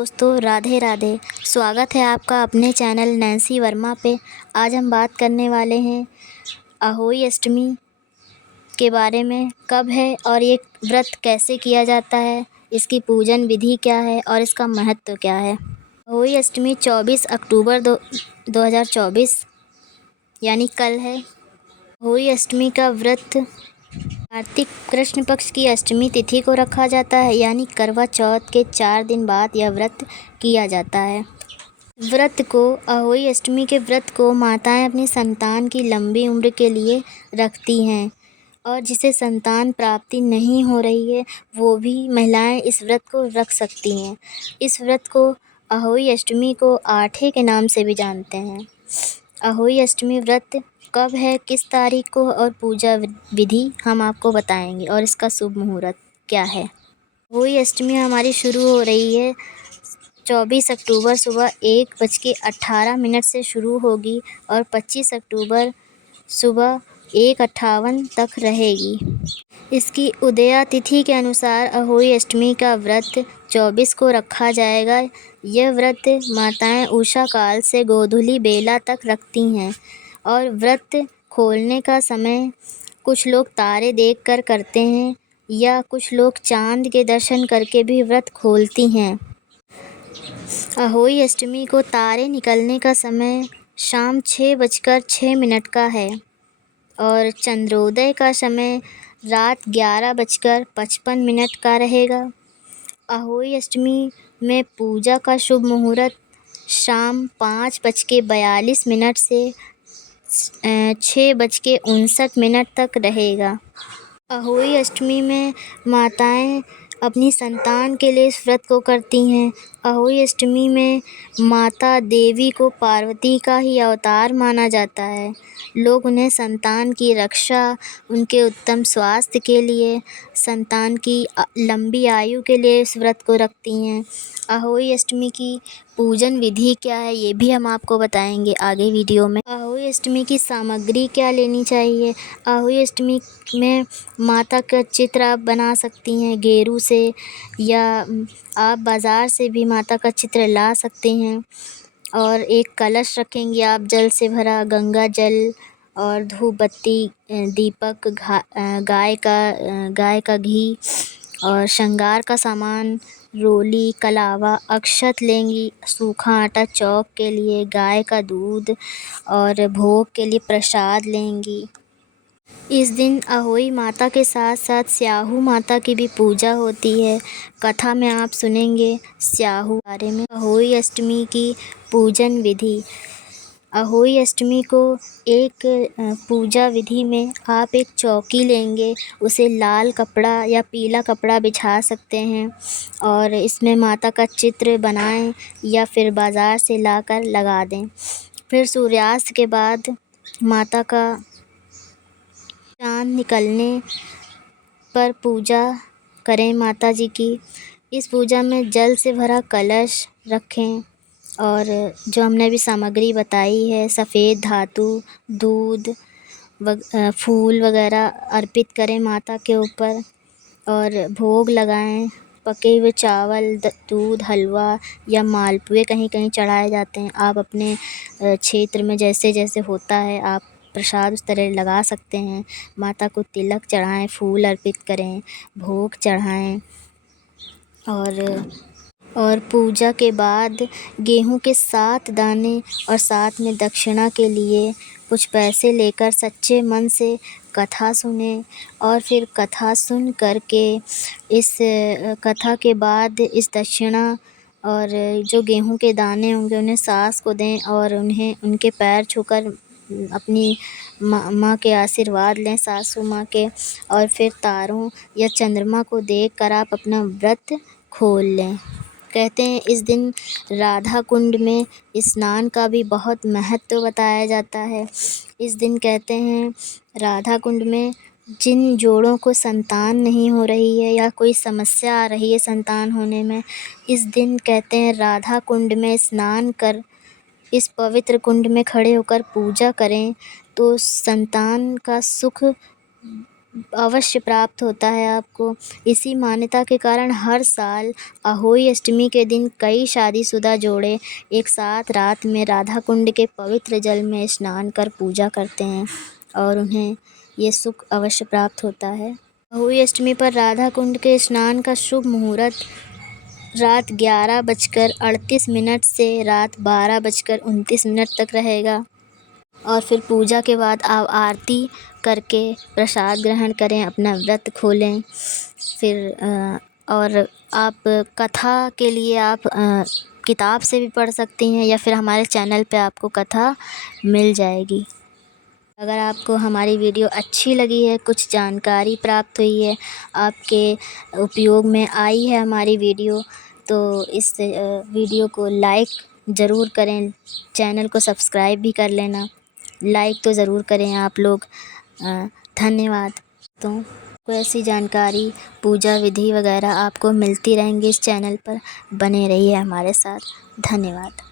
दोस्तों, राधे राधे। स्वागत है आपका अपने चैनल नैन्सी वर्मा पे। आज हम बात करने वाले हैं अहोई अष्टमी के बारे में। कब है और ये व्रत कैसे किया जाता है, इसकी पूजन विधि क्या है और इसका महत्व क्या है। अहोई अष्टमी 24 अक्टूबर 2024 यानी कल है। अहोई अष्टमी का व्रत कार्तिक कृष्ण पक्ष की अष्टमी तिथि को रखा जाता है, यानी करवा चौथ के 4 दिन बाद यह व्रत किया जाता है। अहोई अष्टमी के व्रत को माताएं अपनी संतान की लंबी उम्र के लिए रखती हैं, और जिसे संतान प्राप्ति नहीं हो रही है वो भी महिलाएं इस व्रत को रख सकती हैं। इस व्रत को अहोई अष्टमी को आठे के नाम से भी जानते हैं। अहोई अष्टमी व्रत कब है, किस तारीख को और पूजा विधि हम आपको बताएंगे, और इसका शुभ मुहूर्त क्या है। अहोई अष्टमी हमारी शुरू हो रही है 24 अक्टूबर सुबह 1:18 से शुरू होगी और 25 अक्टूबर सुबह 1:58 तक रहेगी। इसकी उदया तिथि के अनुसार अहोई अष्टमी का व्रत 24 को रखा जाएगा। यह व्रत माताएं उषा काल से गोधूली बेला तक रखती हैं, और व्रत खोलने का समय कुछ लोग तारे देखकर करते हैं, या कुछ लोग चांद के दर्शन करके भी व्रत खोलती हैं। अहोई अष्टमी को तारे निकलने का समय शाम 6:06 का है, और चंद्रोदय का समय रात 11:55 का रहेगा। अहोई अष्टमी में पूजा का शुभ मुहूर्त शाम 5:42 से 6:59 तक रहेगा। अहोई अष्टमी में माताएं अपनी संतान के लिए इस व्रत को करती हैं। अहोई अष्टमी में माता देवी को पार्वती का ही अवतार माना जाता है। लोग उन्हें संतान की रक्षा, उनके उत्तम स्वास्थ्य के लिए, संतान की लंबी आयु के लिए इस व्रत को रखती हैं। अहोई अष्टमी की पूजन विधि क्या है, ये भी हम आपको बताएंगे आगे वीडियो में। अहोई अष्टमी की सामग्री क्या लेनी चाहिए। अहोई अष्टमी में माता का चित्र आप बना सकती हैं गेरू से, या आप बाज़ार से भी माता का चित्र ला सकते हैं। और एक कलश रखेंगे आप जल से भरा, गंगा जल और धूप बत्ती, दीपक, गाय का घी और श्रृंगार का सामान, रोली, कलावा, अक्षत लेंगी, सूखा आटा चौक के लिए, गाय का दूध और भोग के लिए प्रसाद लेंगी। इस दिन अहोई माता के साथ साथ स्याहू माता की भी पूजा होती है। कथा में आप सुनेंगे स्याहू के बारे में। अहोई अष्टमी की पूजन विधि। अहोई अष्टमी को एक पूजा विधि में आप एक चौकी लेंगे, उसे लाल कपड़ा या पीला कपड़ा बिछा सकते हैं, और इसमें माता का चित्र बनाएं या फिर बाज़ार से लाकर लगा दें। फिर सूर्यास्त के बाद माता का चाँद निकलने पर पूजा करें माता जी की। इस पूजा में जल से भरा कलश रखें, और जो हमने अभी सामग्री बताई है, सफ़ेद धातु, दूध, फूल वगैरह अर्पित करें माता के ऊपर, और भोग लगाएं। पके हुए चावल, दूध, हलवा या मालपुए कहीं कहीं चढ़ाए जाते हैं। आप अपने क्षेत्र में जैसे जैसे होता है आप प्रसाद उस तरह लगा सकते हैं। माता को तिलक चढ़ाएं, फूल अर्पित करें, भोग चढ़ाएं, और पूजा के बाद गेहूं के 7 दाने और साथ में दक्षिणा के लिए कुछ पैसे लेकर सच्चे मन से कथा सुने, और फिर कथा सुन करके इस कथा के बाद इस दक्षिणा और जो गेहूं के दाने होंगे उन्हें सास को दें, और उन्हें उनके पैर छूकर अपनी माँ के आशीर्वाद लें, सासू माँ के। और फिर तारों या चंद्रमा को देखकर आप अपना व्रत खोल लें। कहते हैं इस दिन राधा कुंड में स्नान का भी बहुत महत्व बताया जाता है। इस दिन कहते हैं राधा कुंड में जिन जोड़ों को संतान नहीं हो रही है या कोई समस्या आ रही है संतान होने में, इस दिन कहते हैं राधा कुंड में स्नान कर, इस पवित्र कुंड में खड़े होकर पूजा करें तो संतान का सुख अवश्य प्राप्त होता है आपको। इसी मान्यता के कारण हर साल अहोई अष्टमी के दिन कई शादीशुदा जोड़े एक साथ रात में राधा कुंड के पवित्र जल में स्नान कर पूजा करते हैं और उन्हें ये सुख अवश्य प्राप्त होता है। अहोई अष्टमी पर राधा कुंड के स्नान का शुभ मुहूर्त रात 11:38 से रात 12:29 तक रहेगा। और फिर पूजा के बाद आप आरती करके प्रसाद ग्रहण करें, अपना व्रत खोलें। फिर और आप कथा के लिए आप किताब से भी पढ़ सकती हैं या फिर हमारे चैनल पे आपको कथा मिल जाएगी। अगर आपको हमारी वीडियो अच्छी लगी है, कुछ जानकारी प्राप्त हुई है, आपके उपयोग में आई है हमारी वीडियो, तो इस वीडियो को लाइक ज़रूर करें, चैनल को सब्सक्राइब भी कर लेना। लाइक तो ज़रूर करें आप लोग। धन्यवाद। तो कोई ऐसी जानकारी, पूजा विधि वगैरह आपको मिलती रहेंगी इस चैनल पर, बने रहिए हमारे साथ। धन्यवाद।